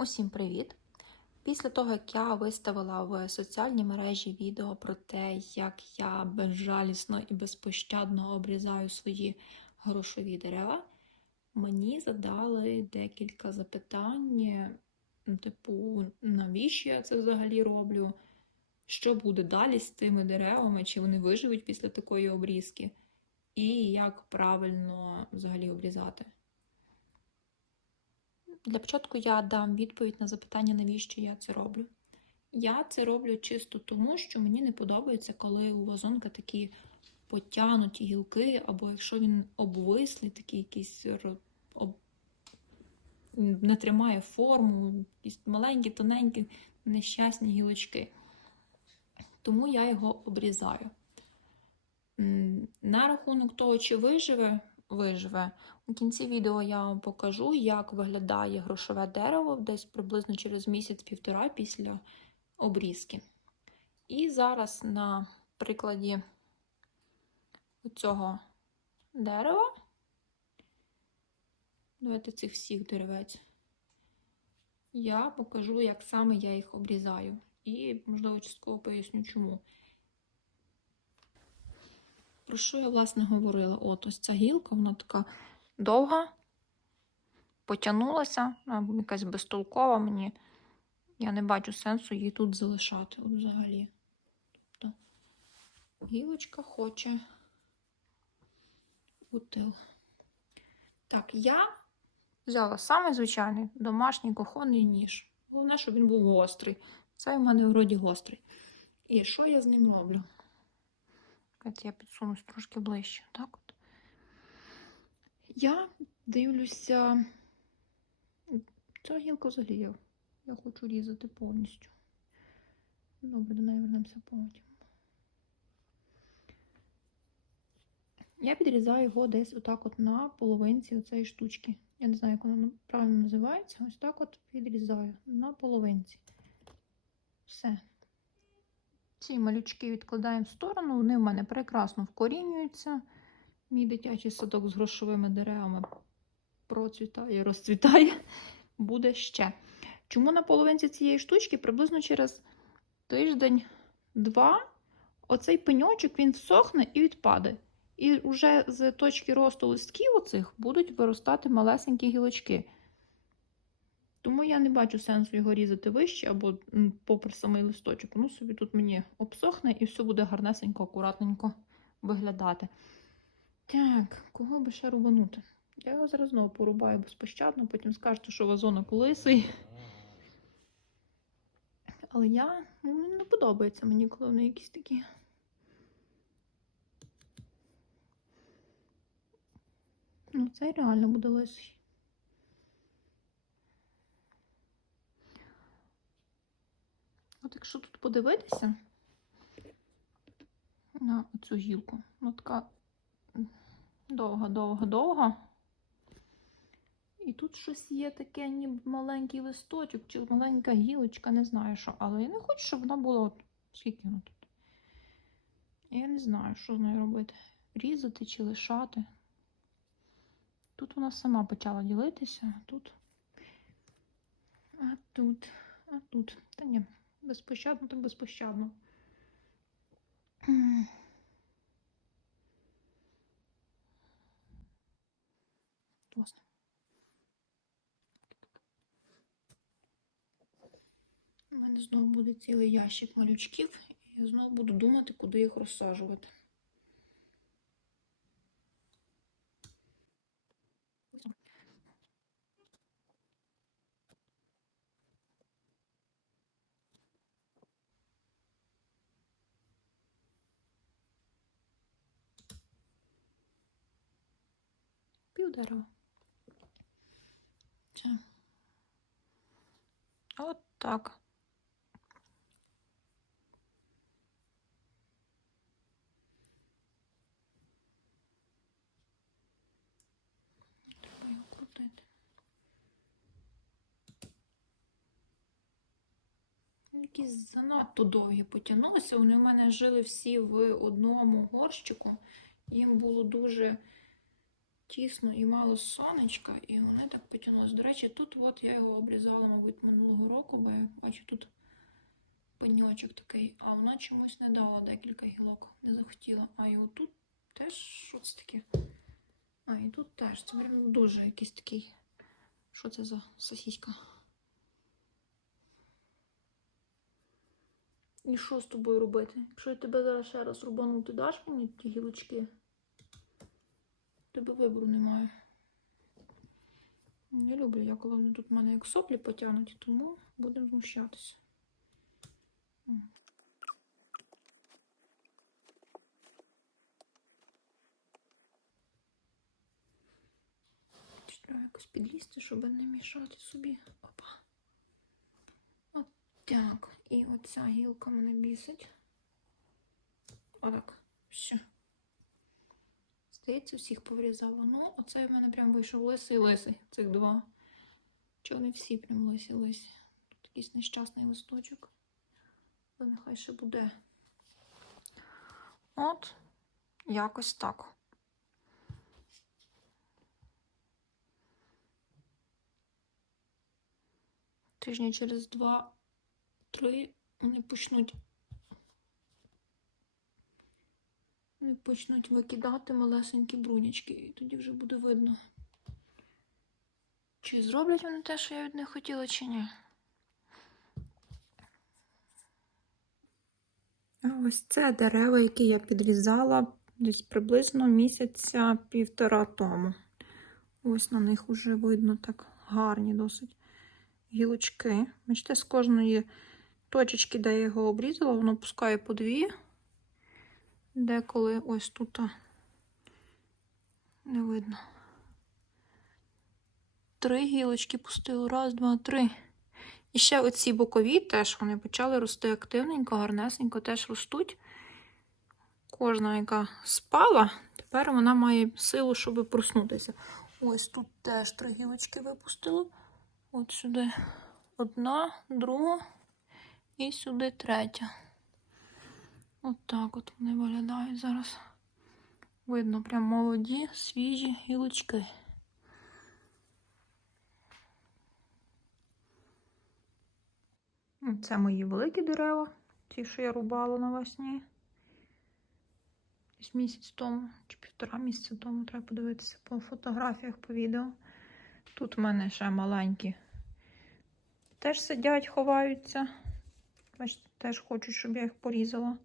Усім привіт! Після того, як я виставила в соціальні мережі відео про те, як я безжалісно і безпощадно обрізаю свої грошові дерева, мені задали декілька запитань, типу, навіщо я це взагалі роблю? Що буде далі з тими деревами, чи вони виживуть після такої обрізки, і як правильно взагалі обрізати. Для початку я дам відповідь на запитання, навіщо я це роблю. Я це роблю чисто тому, що мені не подобається, коли у вазонка такі потягнуті гілки, або якщо він обвислий, такий якийсь об... не тримає форму, якісь маленькі, тоненькі, нещасні гілочки. Тому я його обрізаю. На рахунок того, чи виживе, виживе. У кінці відео я вам покажу, як виглядає грошове дерево десь приблизно через місяць-півтора після обрізки. І зараз на прикладі цього дерева, давайте цих всіх деревець, я покажу, як саме я їх обрізаю. І, можливо, частково поясню, чому. Про що я, власне, говорила? От ось ця гілка, вона така довга, потягнулася, якась безтолкова мені. Я не бачу сенсу її тут залишати взагалі. Тобто гілочка хоче у тил. Так, я взяла самий звичайний домашній кухонний ніж. Головне, щоб він був гострий. Це в мене вроді гострий. І що я з ним роблю? Давайте я підсунусь трошки ближче. Так от. Я дивлюся. Ця гілка взагалі я, я хочу різати повністю. Добре, до неї вернемося потім. Я підрізаю його десь отак от на половинці оцеї штучки. Я не знаю, як вона правильно називається. Ось так от підрізаю на половинці. Все. Ці малючки відкладаємо в сторону, вони в мене прекрасно вкорінюються. Мій дитячий садок з грошовими деревами процвітає, розцвітає, буде ще. Чому на половинці цієї штучки приблизно через тиждень-два оцей пеньочок він всохне і відпаде. І вже з точки росту листків оцих будуть виростати малесенькі гілочки. Тому я не бачу сенсу його різати вище або попри самий листочок. Ну, собі тут мені обсохне і все буде гарнесенько, акуратненько виглядати. Так, кого би ще рубанути? Я його зараз знову порубаю безпощадно, потім скажете, що вазонок лисий. Але я ну, не подобається мені, коли вони якісь такі. Ну, цей реально буде лисий. От якщо тут подивитися на цю гілку, вона така довга, довга, довга. І тут щось є таке, ніби маленький листочок чи маленька гілочка, не знаю що. Але я не хочу, щоб вона була от скільки вона тут. Я не знаю, що з нею робити. Різати чи лишати. Тут вона сама почала ділитися, тут. А тут, а тут. Та ні, безпощадно, так безпощадно. Власне. У мене знову буде цілий ящик малючків, і я знову буду думати, куди їх розсаджувати. Це. От так. Якісь занадто довгі потягнулися. Вони в мене жили всі в одному горщику. Їм було дуже тісно і мало сонечка, і вони так потягнулися. До речі, тут от я його обрізала, мабуть, минулого року, бо я бачу тут пеньочок такий, а вона чомусь не дала декілька гілок, не захотіла. А і отут теж що це таке? А, і тут теж. Це прям дуже якийсь такий. Що це за сосіська? І що з тобою робити? Якщо я тебе зараз ще раз рубану, ти даш мені ті гілочки? Тебе вибору немає. Не люблю я, коли вони тут в мене як соплі потягнуті, тому будемо знущатися. М. Треба якось підлізти, щоб не мішати собі. Опа. От так. І оця гілка мене бісить. Отак. Все. Здається, всіх поврізала. Ну, оце в мене прям вийшов лисий лисий. Цих два. Чого не всі прям лисі лисі. Тут якийсь нещасний листочок. Але нехай ще буде. От, якось так. Тижні через два-три вони почнуть. Вони почнуть викидати малесенькі брунячки, і тоді вже буде видно. Чи зроблять вони те, що я від них хотіла, чи ні. Ось це дерева, які я підрізала десь приблизно місяця півтора тому. Ось на них вже видно так гарні досить гілочки. Бачите, з кожної точечки, де я його обрізала, воно пускає по дві. Деколи ось тут не видно. Три гілочки пустили. Раз, два, три. І ще оці бокові теж вони почали рости активненько, гарнесенько теж ростуть. Кожна, яка спала, тепер вона має силу, щоб проснутися. Ось тут теж три гілочки випустила. От сюди одна, друга і сюди третя. От так от вони виглядають зараз. Видно, прям молоді, свіжі гілочки. Це мої великі дерева, ті, що я рубала навесні. Десь місяць тому чи півтора місяця тому треба подивитися по фотографіях, по відео. Тут в мене ще маленькі. Теж сидять, ховаються. Теж хочуть, щоб я їх порізала.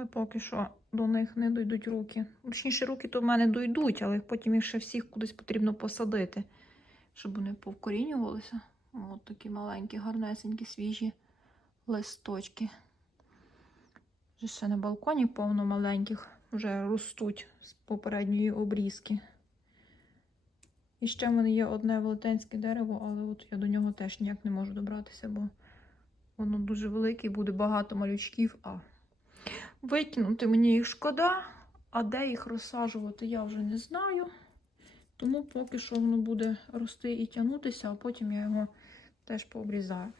Але поки що до них не дійдуть руки. Точніше, руки то в мене дійдуть, але потім їх ще всіх кудись потрібно посадити, щоб вони повкорінювалися. От такі маленькі, гарнесенькі, свіжі листочки. Вже ще на балконі повно маленьких, вже ростуть з попередньої обрізки. І ще в мене є одне велетенське дерево, але от я до нього теж ніяк не можу добратися, бо воно дуже велике і буде багато малючків, а викинути мені їх шкода, а де їх розсаджувати, я вже не знаю. Тому поки що воно буде рости і тягнутися, а потім я його теж пообрізаю.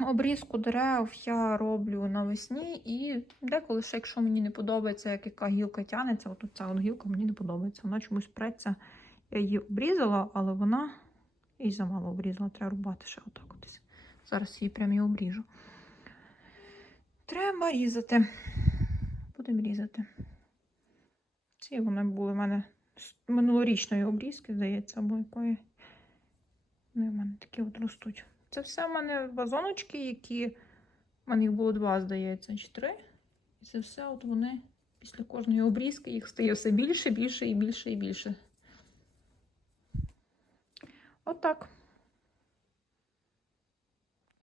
Обрізку дерев я роблю навесні, і деколи ще, якщо мені не подобається, як яка гілка тягнеться, от ця от гілка мені не подобається. Вона чомусь преться. Я її обрізала, але вона і замало обрізала. Треба рубати ще отак. От. Зараз її прям і обріжу. Треба різати. Будемо різати. Ці вони були в мене минулорічної обрізки, здається, або якої. Вони в мене такі от ростуть. Це все в мене вазоночки, які. В мене їх було два, здається, чи три. І це все от вони після кожної обрізки їх стає все більше, більше і більше і більше. Отак.